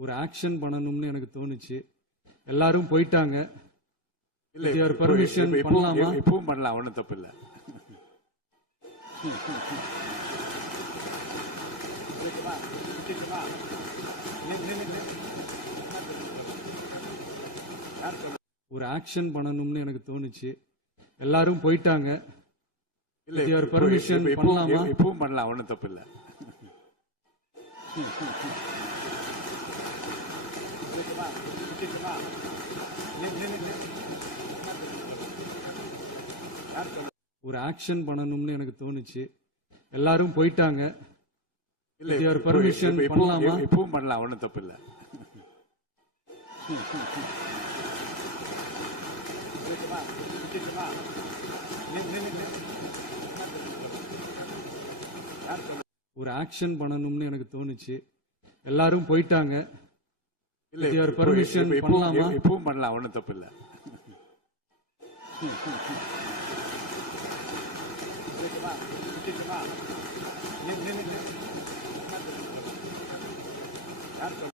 ஒரு ஆக்ஷன் பண்ணணும்னு எனக்கு தோணுச்சு. எல்லாரும் போயிட்டாங்க. இல்ல With your இப்போ- permission இப்போ- இப்போ- பண்ணலாமா? இப்பவும் பண்ணலாம், ஒண்ணும் தப்பு இல்ல. ஒரு ஆக்ஷன் பண்ணணும்னு எனக்கு தோணுச்சு. எல்லாரும் போயிட்டாங்க. இல்ல With your இப்போ- permission இப்போ- இப்போ- பண்ணலாமா? இப்பவும் பண்ணலாம், ஒண்ணும் தப்பு இல்ல. ஒரு ஆக்ஷன் பண்ணணும்னு எனக்கு தோணுச்சு. எல்லாரும் போயிட்டாங்க. இல்ல With your இப்போ- permission இப்போ- இப்போ- பண்ணலாமா? இப்பவும் பண்ணலாம், ஒண்ணும் தப்பு இல்ல. ஒரு ஆக்ஷன் பண்ணணும்னு எனக்கு தோணுச்சு. எல்லாரும் போயிட்டாங்க. இல்ல With your இப்போ- permission இப்போ- இப்போ- பண்ணலாமா? இப்பவும் பண்ணலாம், ஒண்ணும் தப்பு இல்ல.